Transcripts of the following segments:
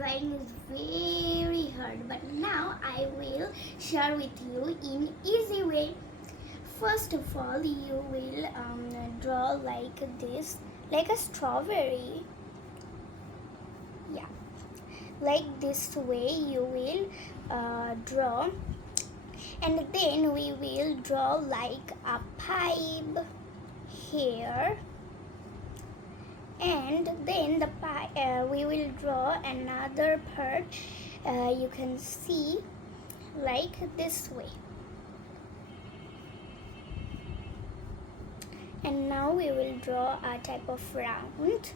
drawing is very hard, but now I will share with you in easy way. First of all, you will draw like this, like a strawberry. Yeah, like this way you will draw, and then we will draw like a pipe here, and then we will draw another part. You can see like this way. And now we will draw a type of round.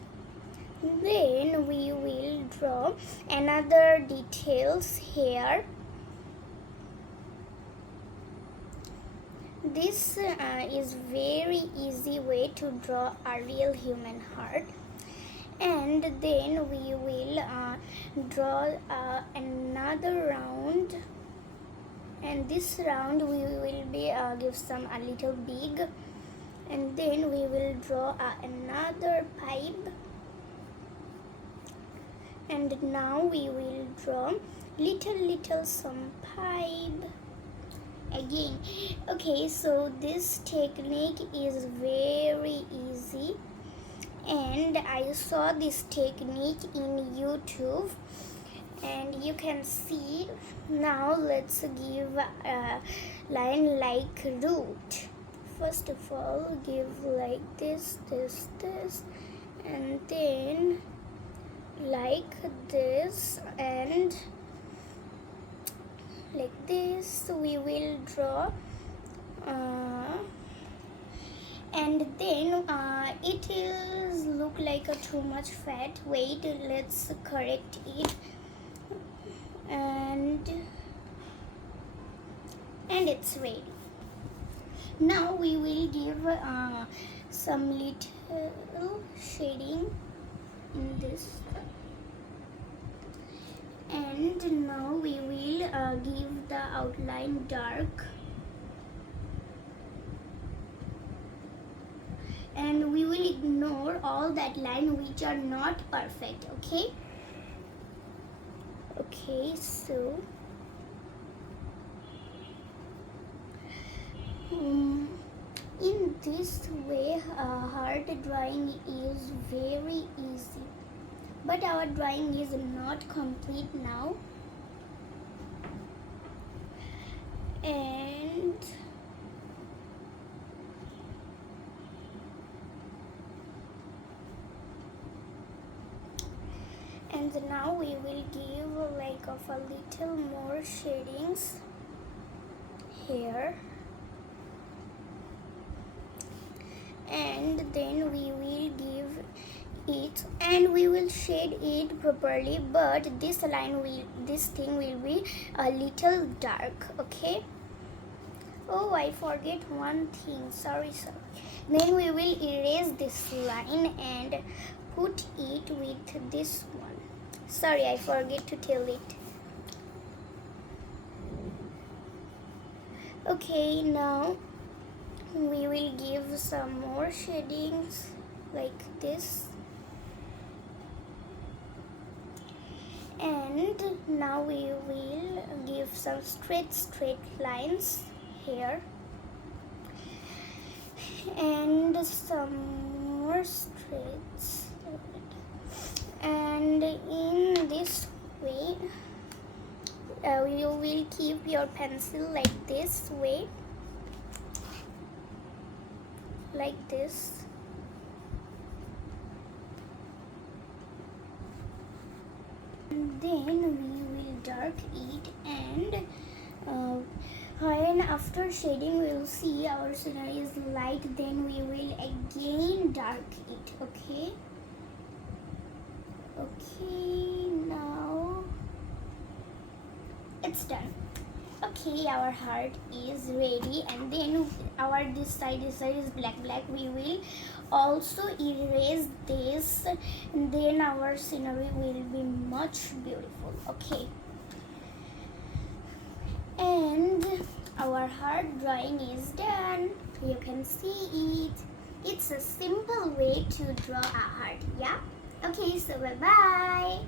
Then we will draw another details here. This is very easy way to draw a real human heart. And then we will draw another round, and this round we will be give some a little big, and then we will draw another pipe, and now we will draw little some pipe again. Okay, so this technique is very easy, and I saw this technique in YouTube, and you can see. Now let's give a line like root. First of all, give like this, and then like this, and like this we will draw, and then it is look like a too much fat. Wait, let's correct it, and it's ready. Now we will give some little shading in this, and now we will give the outline dark, and we will ignore all that line which are not perfect. Okay, so in this way heart drawing is very easy, but our drawing is not complete now, and now we will give like of a little more shadings here, and then we will give it, and we will shade it properly, but this thing will be a little dark. Okay. Oh, I forget one thing. Sorry. Then we will erase this line and put it with this one. Sorry, I forget to tell it. Okay, now we will give some more shadings like this, and now we will give some straight lines here, and some more straights, and in this way you will keep your pencil like this way, like this, and then we will dark it, and when after shading we will see our scenery is light, then we will again dark it. Okay, now it's done. Okay, our heart is ready, and then our this side is black. We will also erase this, and then our scenery will be much beautiful. Okay, and our heart drawing is done. You can see it. It's a simple way to draw a heart. Yeah. Okay, so bye bye.